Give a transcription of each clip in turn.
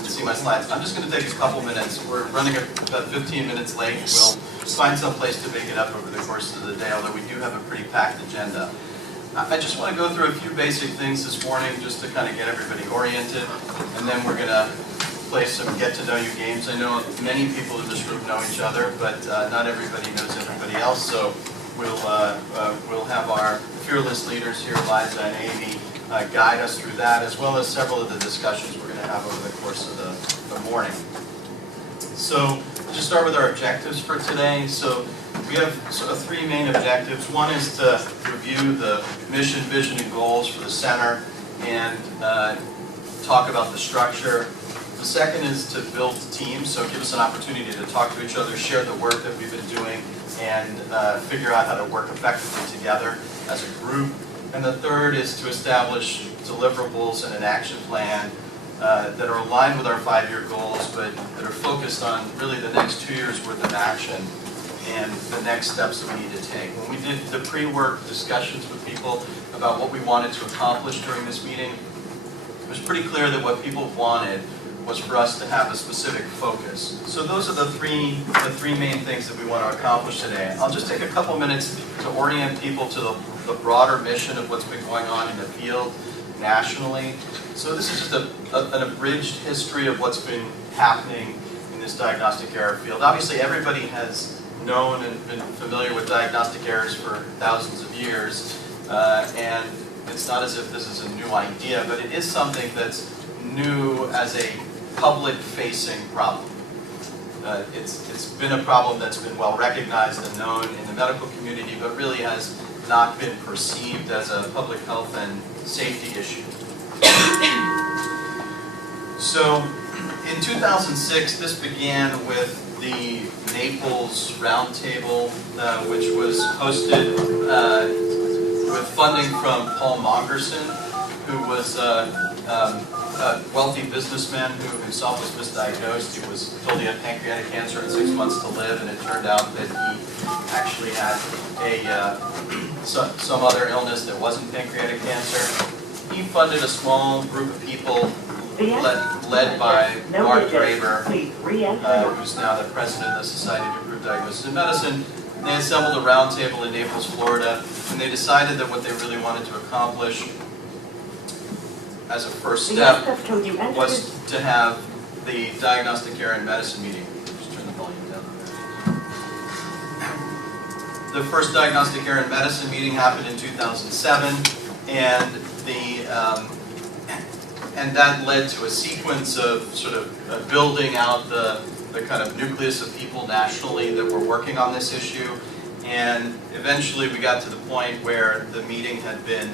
see my slides. I'm just going to take a couple minutes. We're running about 15 minutes late. We'll find some place to make it up over the course of the day, although we do have a pretty packed agenda. I just want to go through a few basic things this morning just to kind of get everybody oriented, and then we're going to play some get-to-know-you games. I know many people in this room know each other, but not everybody knows everybody else, so we'll have our fearless leaders here, Liza and Amy, guide us through that, as well as several of the discussions we're going to have over the course of the morning. So, just start with our objectives for today. So, we have sort of three main objectives. One is to review the mission, vision, and goals for the center and talk about the structure. The second is to build teams, so give us an opportunity to talk to each other, share the work that we've been doing, and figure out how to work effectively together as a group. And the third is to establish deliverables and an action plan that are aligned with our 5-year goals, but that are focused on really the next 2 years' worth of action and the next steps that we need to take. When we did the pre-work discussions with people about what we wanted to accomplish during this meeting, it was pretty clear that what people wanted was for us to have a specific focus. So those are the three main things that we want to accomplish today. I'll just take a couple minutes to orient people to the broader mission of what's been going on in the field nationally. So this is just an abridged history of what's been happening in this diagnostic error field. Obviously everybody has known and been familiar with diagnostic errors for thousands of years, and it's not as if this is a new idea, but it is something that's new as a public-facing problem. It's been a problem that's been well recognized and known in the medical community, but really has not been perceived as a public health and safety issue. So, in 2006, this began with the Naples Roundtable, which was hosted with funding from Paul Mongerson, who was a wealthy businessman who himself was misdiagnosed. He was told he had pancreatic cancer and 6 months to live, and it turned out that he actually had some other illness that wasn't pancreatic cancer. He funded a small group of people led by Mark Graber, who's now the president of the Society to Improve Diagnosis in Medicine. They assembled a roundtable in Naples, Florida, and they decided that what they really wanted to accomplish as a first step was to have the Diagnostic Error in Medicine meeting. Just turn the volume down. The first Diagnostic Error in Medicine meeting happened in 2007, and that led to a sequence of sort of building out the kind of nucleus of people nationally that were working on this issue, and eventually we got to the point where the meeting had been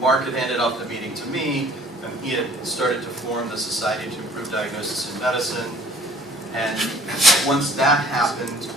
Mark had handed off the meeting to me, and he had started to form the Society to Improve Diagnosis in Medicine. And once that happened,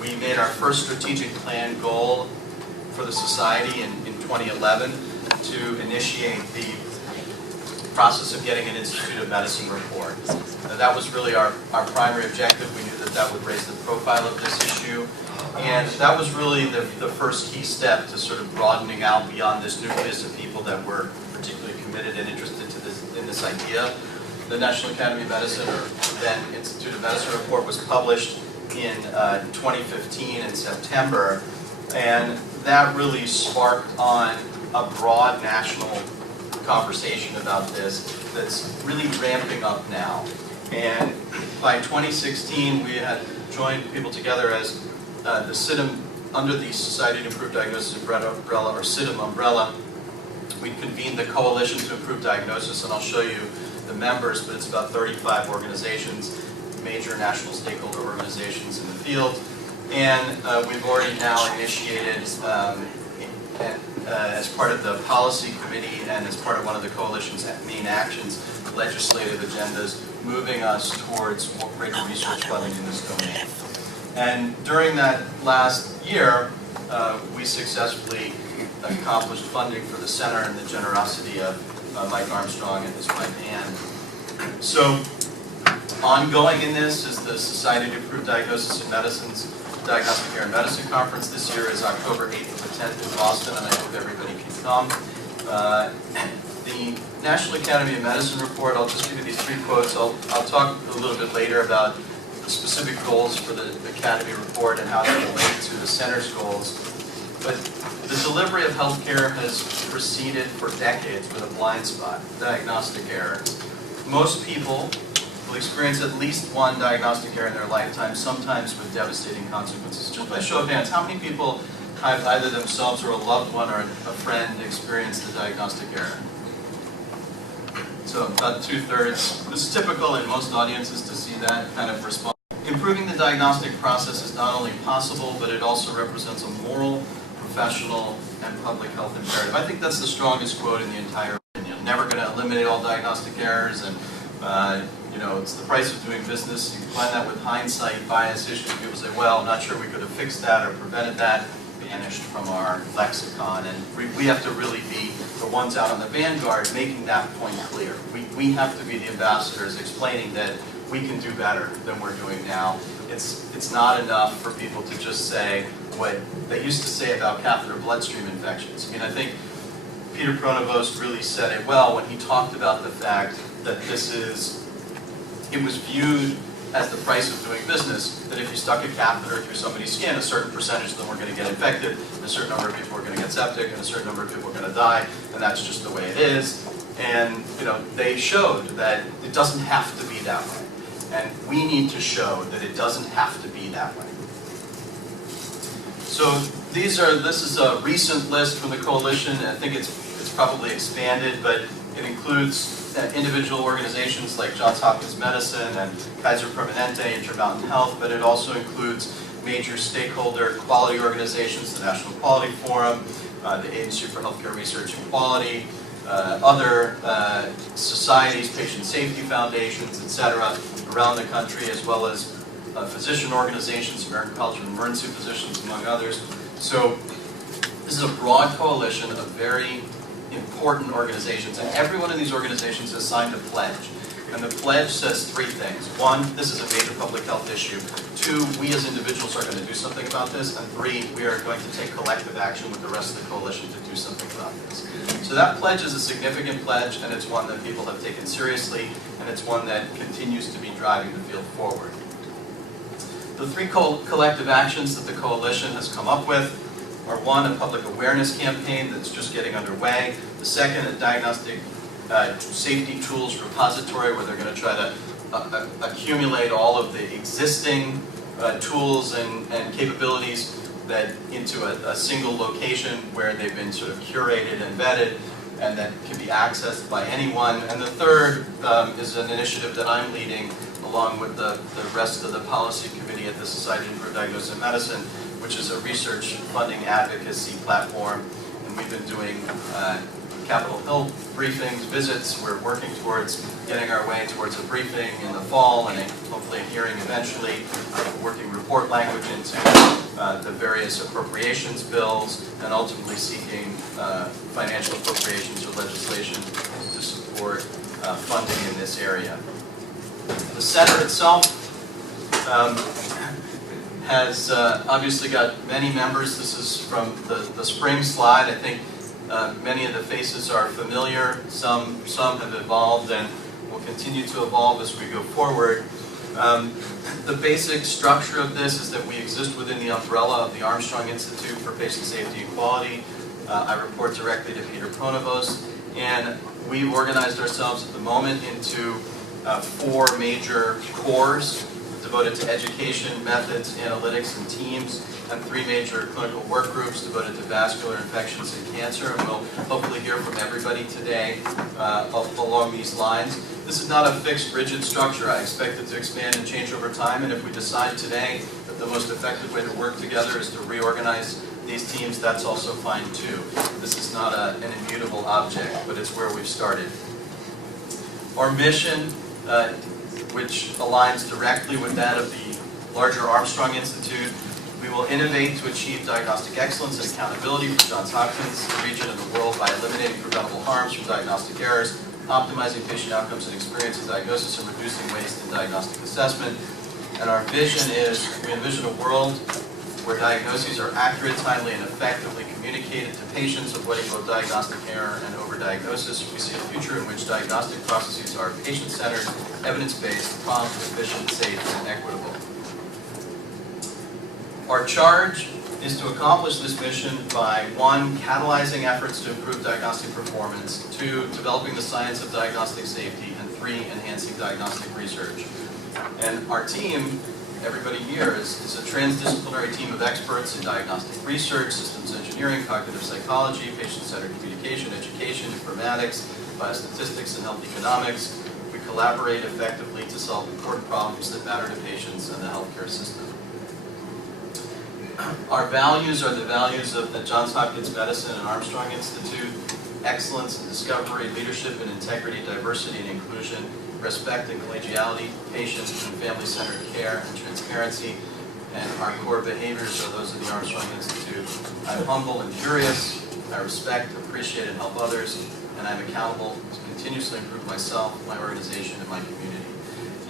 we made our first strategic plan goal for the Society in 2011 to initiate the process of getting an Institute of Medicine report. That was really our primary objective. We knew that that would raise the profile of this issue. And that was really the first key step to sort of broadening out beyond this nucleus of people that were particularly committed and interested in this idea. The National Academy of Medicine, or then Institute of Medicine report, was published in 2015 in September, and that really sparked on a broad national conversation about this that's really ramping up now. And by 2016, we had joined people together as the CITM, under the Society to Improve Diagnosis umbrella, or CITM umbrella. We convened the Coalition to Improve Diagnosis, and I'll show you the members, but it's about 35 organizations, major national stakeholder organizations in the field. And we've already now initiated, as part of the policy committee and as part of one of the coalition's main actions, legislative agendas, moving us towards more greater research funding in this domain. And during that last year, we successfully accomplished funding for the center and the generosity of Mike Armstrong and his wife Ann. So, ongoing in this is the Society to Improve Diagnosis in Medicine's Diagnostic Error in Medicine Conference. This year is October 8th to the 10th in Boston, and I hope everybody can come. The National Academy of Medicine report, I'll just give you these three quotes. I'll talk a little bit later about the specific goals for the Academy report and how they relate to the center's goals. But the delivery of healthcare has proceeded for decades with a blind spot, diagnostic error. Most people will experience at least one diagnostic error in their lifetime, sometimes with devastating consequences. Just by show of hands, how many people have either themselves or a loved one or a friend experienced a diagnostic error? So about 2/3. This is typical in most audiences to see that kind of response. Improving the diagnostic process is not only possible, but it also represents a moral, professional, and public health imperative. I think that's the strongest quote in the entire opinion. Never going to eliminate all diagnostic errors, and it's the price of doing business. You can find that with hindsight bias issues. People say, well, I'm not sure we could have fixed that or prevented that. Vanished from our lexicon, and we have to really be the ones out on the vanguard making that point clear. We have to be the ambassadors explaining that we can do better than we're doing now. It's not enough for people to just say what they used to say about catheter bloodstream infections. I mean, I think Peter Pronovost really said it well when he talked about the fact that it was viewed as the price of doing business, that if you stuck a catheter through somebody's skin, a certain percentage of them were going to get infected, a certain number of people were going to get septic, and a certain number of people were going to die, and that's just the way it is. And they showed that it doesn't have to be that way. And we need to show that it doesn't have to be that way. So this is a recent list from the coalition, and I think it's probably expanded, but it includes individual organizations like Johns Hopkins Medicine and Kaiser Permanente, Intermountain Health, but it also includes major stakeholder quality organizations, the National Quality Forum, the Agency for Healthcare Research and Quality, other societies, patient safety foundations, etc., around the country, as well as physician organizations, American College of Emergency Physicians, among others. So this is a broad coalition of very important organizations, and every one of these organizations has signed a pledge. And the pledge says three things. One, this is a major public health issue. Two, we as individuals are going to do something about this. And three, we are going to take collective action with the rest of the coalition to do something about this. So that pledge is a significant pledge, and it's one that people have taken seriously, and it's one that continues to be driving the field forward. The three collective actions that the coalition has come up with are: one, a public awareness campaign that's just getting underway; the second, a diagnostic safety tools repository where they're going to try to accumulate all of the existing tools and capabilities into a single location where they've been sort of curated and vetted and that can be accessed by anyone; and the third is an initiative that I'm leading along with the rest of the policy committee at the Society for Diagnostic Medicine, which is a research funding advocacy platform. And we've been doing Capitol Hill briefings, visits. We're working towards getting our way towards a briefing in the fall and hopefully a hearing eventually, working report language into the various appropriations bills, and ultimately seeking financial appropriations or legislation to support funding in this area. The center itself has obviously got many members. This is from the spring slide. I think many of the faces are familiar. Some have evolved and will continue to evolve as we go forward. The basic structure of this is that we exist within the umbrella of the Armstrong Institute for Patient Safety and Quality. I report directly to Peter Pronovost, and we've organized ourselves at the moment into 4 major cores devoted to education, methods, analytics, and teams, and 3 major clinical work groups devoted to vascular infections and cancer. And we'll hopefully hear from everybody today along these lines. This is not a fixed, rigid structure. I expect it to expand and change over time, and if we decide today that the most effective way to work together is to reorganize these teams, that's also fine too. This is not an immutable object, but it's where we've started. Our mission, which aligns directly with that of the larger Armstrong Institute, we will innovate to achieve diagnostic excellence and accountability for Johns Hopkins, the region of the world, by eliminating preventable harms from diagnostic errors, optimizing patient outcomes and experience in diagnosis, and reducing waste in diagnostic assessment. And our vision is, we envision a world where diagnoses are accurate, timely, and effectively communicated to patients, avoiding both diagnostic error and overdiagnosis. We see a future in which diagnostic processes are patient-centered, evidence-based, prompt, efficient, safe, and equitable. Our charge is to accomplish this mission by 1, catalyzing efforts to improve diagnostic performance, 2, developing the science of diagnostic safety, and 3, enhancing diagnostic research. And our team, everybody here, is a transdisciplinary team of experts in diagnostic research, systems engineering, cognitive psychology, patient-centered communication, education, informatics, biostatistics, and health economics. We collaborate effectively to solve important problems that matter to patients and the healthcare system. Our values are the values of the Johns Hopkins Medicine and Armstrong Institute: excellence in discovery, leadership and integrity, diversity and inclusion, respect and collegiality, patient and family-centered care, and transparency. And our core behaviors are those of the Armstrong Institute. I'm humble and curious. I respect, appreciate, and help others. And I'm accountable to continuously improve myself, my organization, and my community.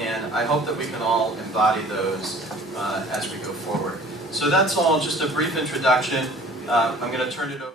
And I hope that we can all embody those as we go forward. So that's all, just a brief introduction. I'm going to turn it over.